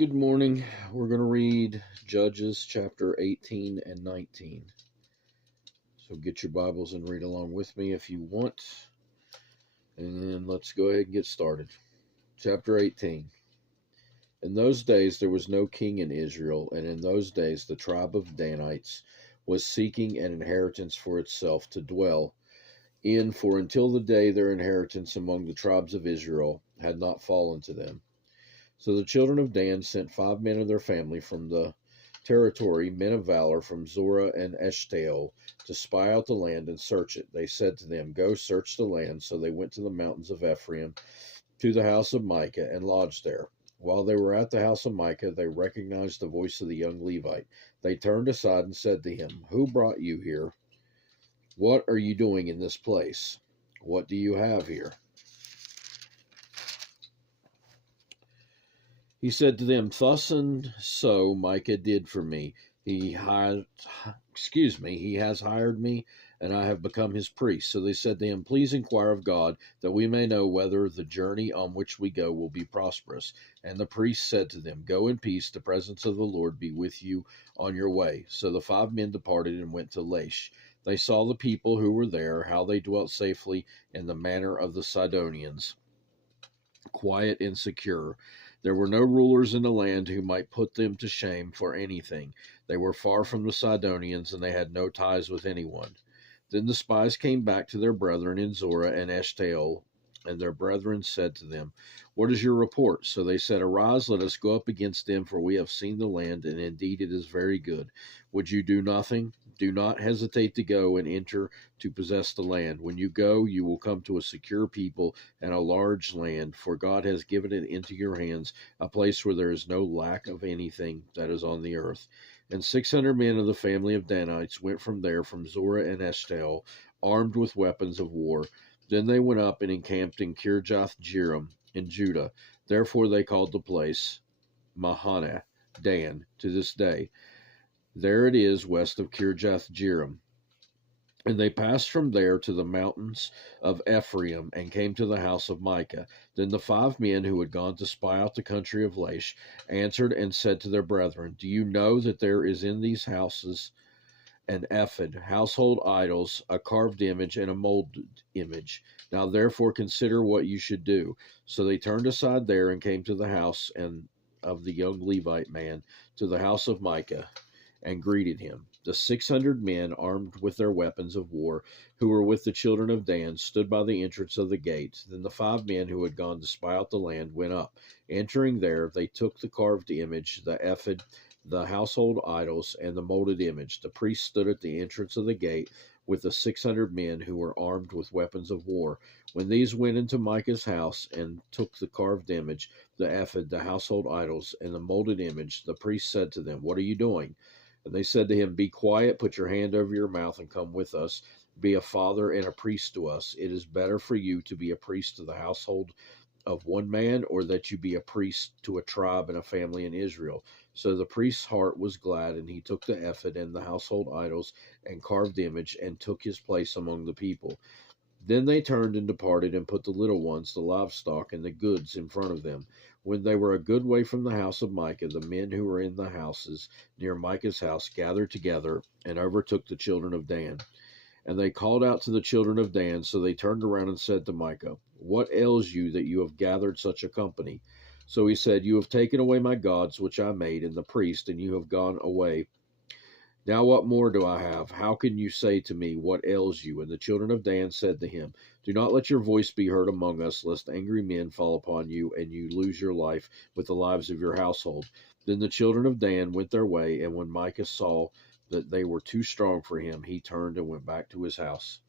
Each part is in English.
Good morning. We're going to read Judges chapter 18 and 19. So get your Bibles and read along with me if you want. And then let's go ahead and get started. Chapter 18. In those days there was no king in Israel, and in those days the tribe of Danites was seeking an inheritance for itself to dwell in, for until the day their inheritance among the tribes of Israel had not fallen to them. So the children of Dan sent 5 men of their family from the territory, men of valor from Zorah and Eshtaol, to spy out the land and search it. They said to them, "Go search the land." So they went to the mountains of Ephraim, to the house of Micah, and lodged there. While they were at the house of Micah, they recognized the voice of the young Levite. They turned aside and said to him, "Who brought you here? What are you doing in this place? What do you have here?" He said to them, "Thus and so Micah did for me. He has hired me, and I have become his priest." So they said to him, "Please inquire of God, that we may know whether the journey on which we go will be prosperous." And the priest said to them, "Go in peace, the presence of the Lord be with you on your way." So the 5 men departed and went to Laish. They saw the people who were there, how they dwelt safely in the manner of the Sidonians, quiet and secure. There were no rulers in the land who might put them to shame for anything. They were far from the Sidonians, and they had no ties with anyone. Then the spies came back to their brethren in Zorah and Eshtaol, and their brethren said to them, "What is your report?" So they said, "Arise, let us go up against them, for we have seen the land, and indeed it is very good. Would you do nothing? Do not hesitate to go and enter to possess the land. When you go, you will come to a secure people and a large land, for God has given it into your hands, a place where there is no lack of anything that is on the earth." And 600 men of the family of Danites went from there, from Zorah and Eshtaol, armed with weapons of war. Then they went up and encamped in Kirjath Jearim in Judah. Therefore they called the place Mahanath Dan to this day. There it is west of Kirjath Jearim. And they passed from there to the mountains of Ephraim, and came to the house of Micah. Then the 5 men who had gone to spy out the country of Laish answered and said to their brethren, "Do you know that there is in these houses an ephod, household idols, a carved image, and a molded image? Now therefore consider what you should do." So they turned aside there and came to the house and of the young Levite man, to the house of Micah, and greeted him. The 600 men, armed with their weapons of war, who were with the children of Dan, stood by the entrance of the gate. Then the 5 men who had gone to spy out the land went up. Entering there, they took the carved image, the ephod, the household idols, and the molded image. The priest stood at the entrance of the gate with the 600 men who were armed with weapons of war. When these went into Micah's house and took the carved image, the ephod, the household idols, and the molded image, the priest said to them, "What are you doing?" And they said to him, "Be quiet, put your hand over your mouth, and come with us. Be a father and a priest to us. It is better for you to be a priest to the household of one man, or that you be a priest to a tribe and a family in Israel." So the priest's heart was glad, and he took the ephod and the household idols and carved image, and took his place among the people. Then they turned and departed, and put the little ones, the livestock, and the goods in front of them. When they were a good way from the house of Micah, the men who were in the houses near Micah's house gathered together and overtook the children of Dan. And they called out to the children of Dan, so they turned around and said to Micah, "What ails you that you have gathered such a company?" So he said, "You have taken away my gods which I made, and the priest, and you have gone away. Now what more do I have? How can you say to me, 'What ails you?'" And the children of Dan said to him, "Do not let your voice be heard among us, lest angry men fall upon you, and you lose your life with the lives of your household." Then the children of Dan went their way, and when Micah saw that they were too strong for him, he turned and went back to his house.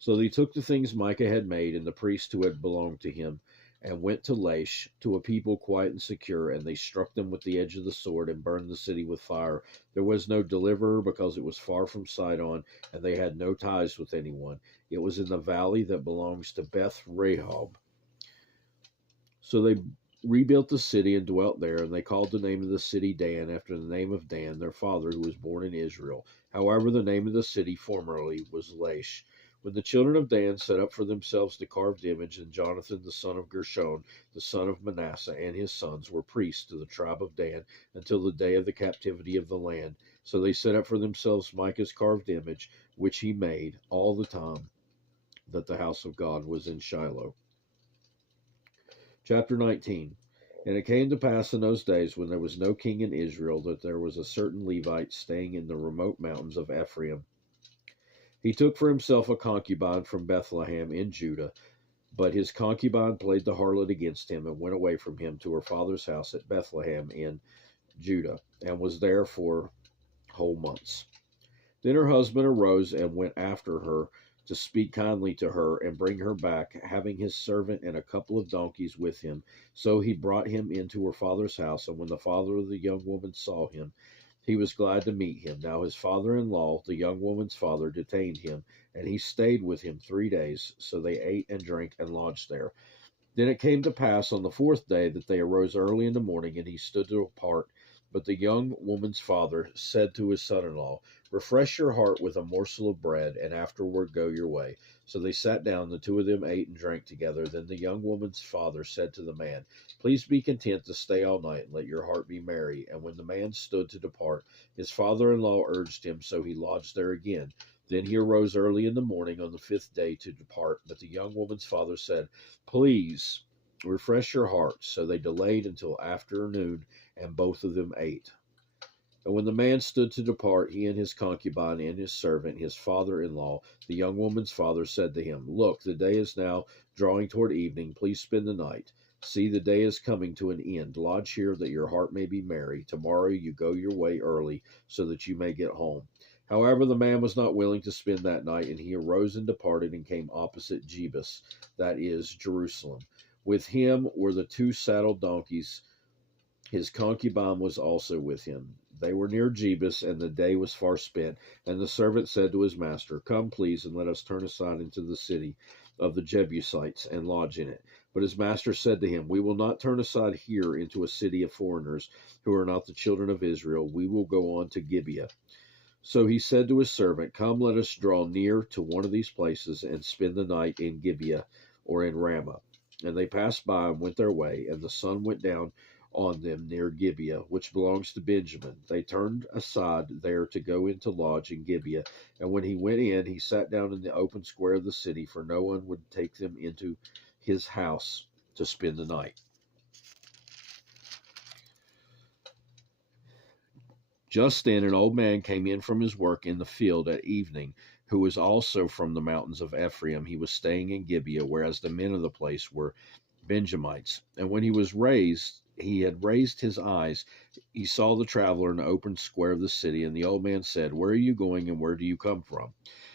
So they took the things Micah had made, and the priests who had belonged to him, and went to Laish, to a people quiet and secure, and they struck them with the edge of the sword, and burned the city with fire. There was no deliverer, because it was far from Sidon, and they had no ties with anyone. It was in the valley that belongs to Beth Rehob. So they rebuilt the city and dwelt there, and they called the name of the city Dan, after the name of Dan, their father, who was born in Israel. However, the name of the city formerly was Laish. When the children of Dan set up for themselves the carved image, then Jonathan the son of Gershon, the son of Manasseh, and his sons were priests to the tribe of Dan until the day of the captivity of the land. So they set up for themselves Micah's carved image, which he made all the time that the house of God was in Shiloh. Chapter 19. And it came to pass in those days, when there was no king in Israel, that there was a certain Levite staying in the remote mountains of Ephraim. He took for himself a concubine from Bethlehem in Judah, but his concubine played the harlot against him and went away from him to her father's house at Bethlehem in Judah, and was there for whole months. Then her husband arose and went after her to speak kindly to her and bring her back, having his servant and a couple of donkeys with him. So he brought him into her father's house, and when the father of the young woman saw him, he was glad to meet him. Now his father-in-law, the young woman's father, detained him, and he stayed with him 3 days. So they ate and drank and lodged there. Then it came to pass on the 4th day that they arose early in the morning, and he stood to depart. But the young woman's father said to his son-in-law, Refresh your heart with a morsel of bread, and afterward go your way. So they sat down, the two of them ate and drank together. Then the young woman's father said to the man, Please be content to stay all night, and let your heart be merry. And when the man stood to depart, his father-in-law urged him, so he lodged there again. Then he arose early in the morning on the 5th day to depart. But the young woman's father said, Please refresh your heart. So they delayed until afternoon, and both of them ate. And when the man stood to depart, he and his concubine and his servant, his father-in-law, the young woman's father, said to him, Look, the day is now drawing toward evening. Please spend the night. See, the day is coming to an end. Lodge here that your heart may be merry. Tomorrow you go your way early, so that you may get home. However, the man was not willing to spend that night, and he arose and departed and came opposite Jebus, that is, Jerusalem. With him were the 2 saddled donkeys. His concubine was also with him. They were near Jebus, and the day was far spent. And the servant said to his master, Come, please, and let us turn aside into the city of the Jebusites and lodge in it. But his master said to him, We will not turn aside here into a city of foreigners who are not the children of Israel. We will go on to Gibeah. So he said to his servant, Come, let us draw near to one of these places and spend the night in Gibeah or in Ramah. And they passed by and went their way, and the sun went down on them near Gibeah, which belongs to Benjamin. They turned aside there to go in to lodge in Gibeah. And when he went in, he sat down in the open square of the city, for no one would take them into his house to spend the night. Just then an old man came in from his work in the field at evening, who was also from the mountains of Ephraim. He was staying in Gibeah, whereas the men of the place were Benjamites. And when he had raised his eyes, he saw the traveler in the open square of the city, and the old man said, Where are you going, and where do you come from?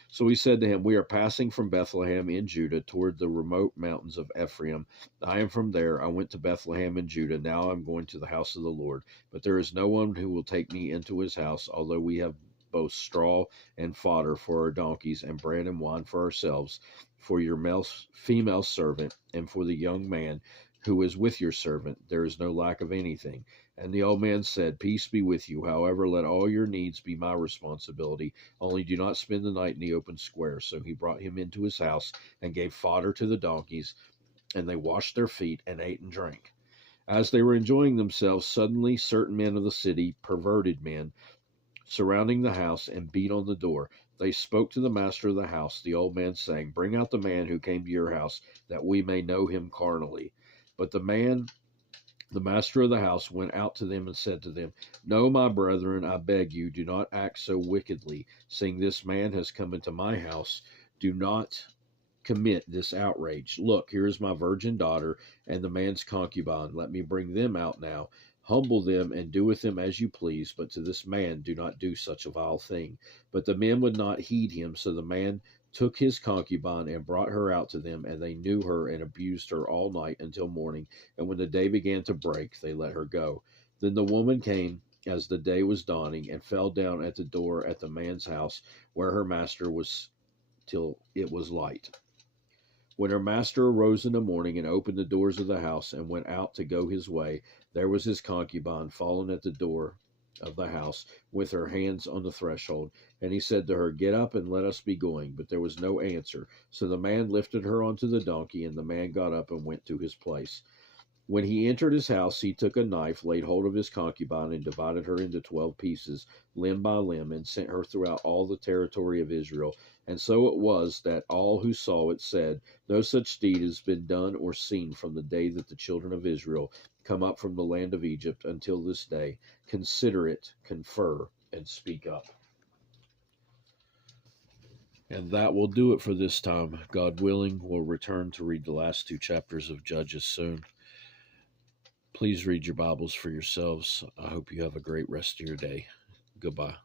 So he said to him, We are passing from Bethlehem in Judah toward the remote mountains of Ephraim. I am from there. I went to Bethlehem in Judah. Now I'm going to the house of the Lord. But there is no one who will take me into his house, although we have both straw and fodder for our donkeys, and bread and wine for ourselves, for your female servant, and for the young man who is with your servant. There is no lack of anything. And the old man said, Peace be with you. However, let all your needs be my responsibility. Only do not spend the night in the open square. So he brought him into his house and gave fodder to the donkeys, and they washed their feet and ate and drank. As they were enjoying themselves, suddenly certain men of the city, perverted men, surrounding the house, and beat on the door. They spoke to the master of the house, the old man, saying, Bring out the man who came to your house, that we may know him carnally. But the master of the house, went out to them and said to them, No, my brethren, I beg you, do not act so wickedly. Seeing this man has come into my house, do not commit this outrage. Look, here is my virgin daughter and the man's concubine. Let me bring them out now. Humble them and do with them as you please, but to this man do not do such a vile thing. But the men would not heed him, so the man took his concubine and brought her out to them, and they knew her and abused her all night until morning. And when the day began to break, they let her go. Then the woman came as the day was dawning, and fell down at the door at the man's house where her master was till it was light. When her master arose in the morning and opened the doors of the house and went out to go his way, there was his concubine fallen at the door of the house with her hands on the threshold. And he said to her, Get up and let us be going. But there was no answer. So the man lifted her onto the donkey, and the man got up and went to his place. When he entered his house, he took a knife, laid hold of his concubine, and divided her into 12 pieces, limb by limb, and sent her throughout all the territory of Israel. And so it was that all who saw it said, No such deed has been done or seen from the day that the children of Israel come up from the land of Egypt until this day. Consider it, confer, and speak up. And that will do it for this time. God willing, we'll return to read the last 2 chapters of Judges soon. Please read your Bibles for yourselves. I hope you have a great rest of your day. Goodbye.